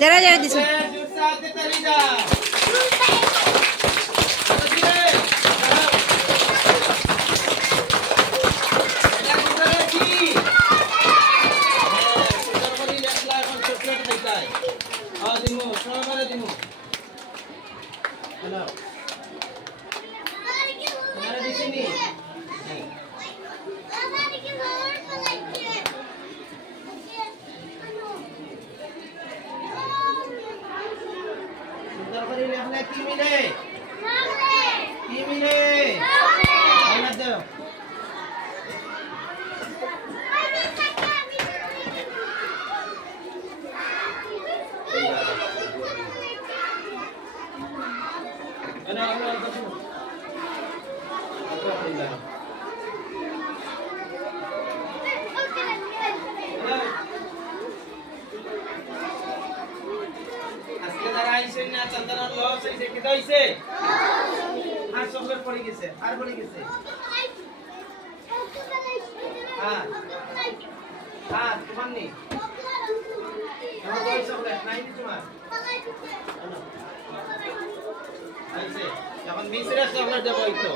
যারা যারা দিছে কি মিলে কি মিলে আজকে যারা আইছেন না চন্দনার লস হইছে কি হইছে আর চকলেট পড়ে গেছে আর পড়ে গেছে হ্যাঁ হ্যাঁ তোমার নেই তোমার কই চকলেট নাই নি তোমার আইছে এখন 20 এর চকলেট দেবো এই তো